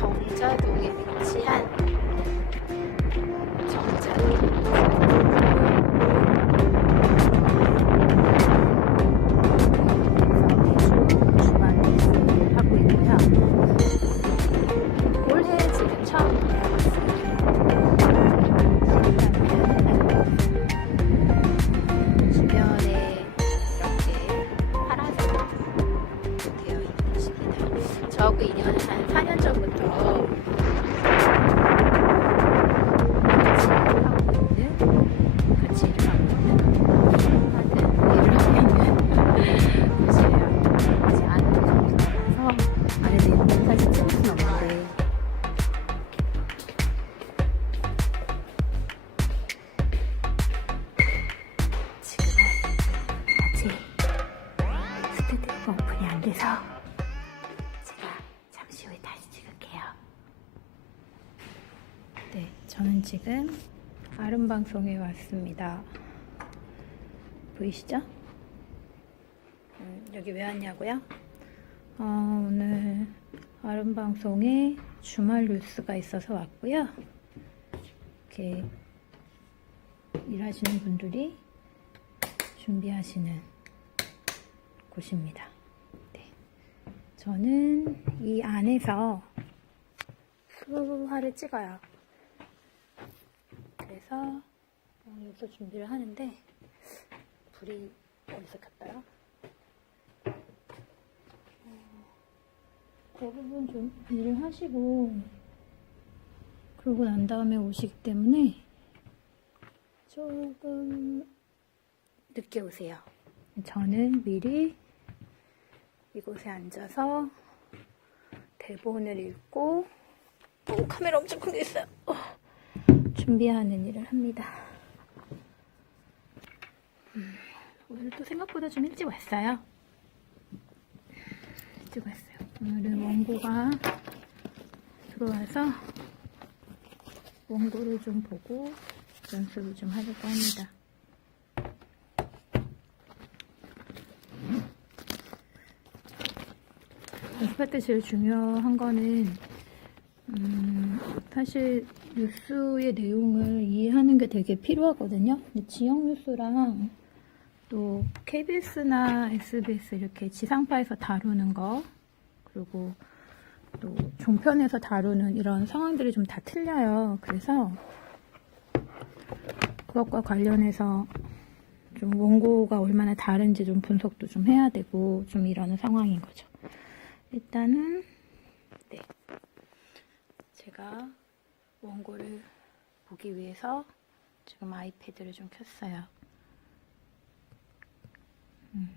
从一读也没有期限 제가 잠시 후에 다시 찍을게요. 네, 저는 지금 아름 방송에 왔습니다. 보이시죠? 음, 여기 왜 왔냐고요? 어, 오늘 아름 방송에 주말 뉴스가 있어서 왔고요. 이렇게 일하시는 분들이 준비하시는 곳입니다. 네. 저는 이 안에서 수화를 찍어요. 그래서 여기서 준비를 하는데 불이 어디서 켰어요? 어, 대부분 좀 일을 하시고 그러고 난 다음에 오시기 때문에 조금 늦게 오세요. 저는 미리 이곳에 앉아서 대본을 읽고 오, 카메라 엄청 큰게 있어요. 어, 준비하는 일을 합니다. 음, 오늘도 생각보다 좀 일찍 왔어요. 일찍 왔어요. 오늘은 원고가 들어와서 원고를 좀 보고 연습을 좀 하려고 합니다. 연습할 때 제일 중요한 거는 음, 사실 뉴스의 내용을 이해하는 게 되게 필요하거든요. 지역 뉴스랑 또 KBS나 SBS 이렇게 지상파에서 다루는 거 그리고 또 종편에서 다루는 이런 상황들이 좀 다 틀려요. 그래서 그것과 관련해서 좀 원고가 얼마나 다른지 좀 분석도 좀 해야 되고 좀 이러는 상황인 거죠. 일단은 네 제가 원고를 보기 위해서 지금 아이패드를 좀 켰어요. 음.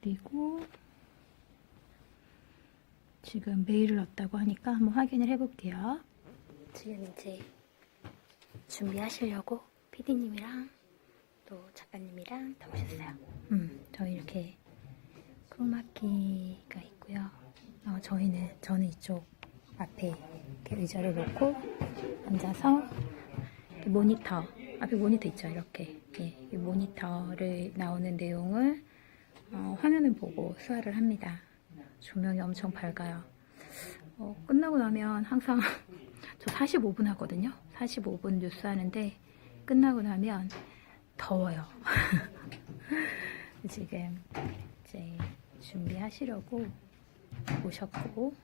그리고 지금 메일을 넣었다고 하니까 한번 확인을 해볼게요. 지금 이제 준비하시려고 PD님이랑 또 작가님이랑 다 오셨어요. 음, 저희 이렇게 크로마키가 있고요. 어, 저희는 저는 이쪽 앞에 이렇게 의자를 놓고 앉아서 모니터 앞에 모니터 있죠 이렇게 예, 이 모니터를 나오는 내용을 어, 화면을 보고 수화를 합니다. 조명이 엄청 밝아요. 어, 끝나고 나면 항상 저 45분 하거든요. 45분 뉴스 하는데 끝나고 나면 더워요. 지금 이제 준비하시려고 오셨고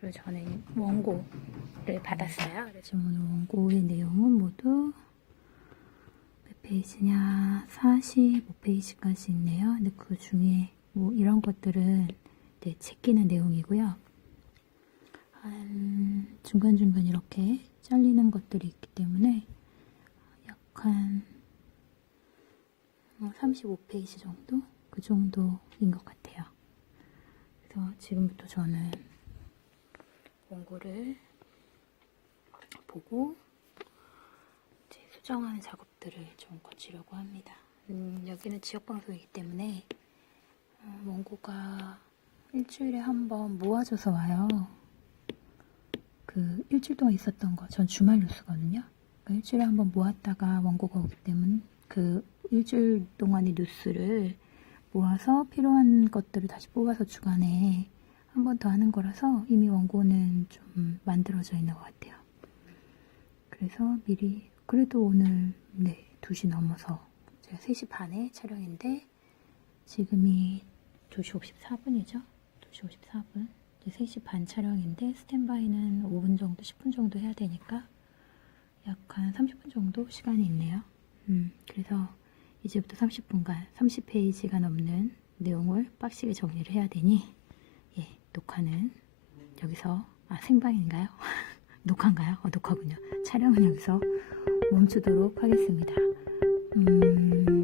그리고 저는 원고를 받았어요. 지금 오늘 원고의 내용은 모두 몇 페이지냐 45페이지까지 있네요. 근데 그 중에 뭐 이런 것들은 네, 제끼는 내용이고요. 한 중간중간 이렇게 잘리는 것들이 있기 때문에 약한 35페이지 정도? 그 정도인 것 같아요. 그래서 지금부터 저는 원고를 보고 이제 수정하는 작업들을 좀 거치려고 합니다. 음, 여기는 지역방송이기 때문에 어, 원고가 일주일에 한 번 모아줘서 와요. 그 일주일 동안 있었던 거, 전 주말 뉴스거든요. 그러니까 일주일에 한 번 모았다가 원고가 오기 때문에 그 일주일 동안의 뉴스를 모아서 필요한 것들을 다시 뽑아서 주간에 한 번 더 하는 거라서 이미 원고는 좀 만들어져 있는 것 같아요. 그래서 미리 그래도 오늘 네 2시 넘어서 제가 3시 반에 촬영인데 지금이 2시 54분이죠. 2시 54분. 이제 3시 반 촬영인데 스탠바이는 5분 정도, 10분 정도 해야 되니까 약 한 30분 정도 시간이 있네요. 음, 그래서 이제부터 30분간 30페이지가 넘는 내용을 빡시게 정리를 해야 되니 예, 녹화는 여기서 아 생방인가요? 녹화인가요? 어, 녹화군요. 촬영은 여기서 멈추도록 하겠습니다. 음,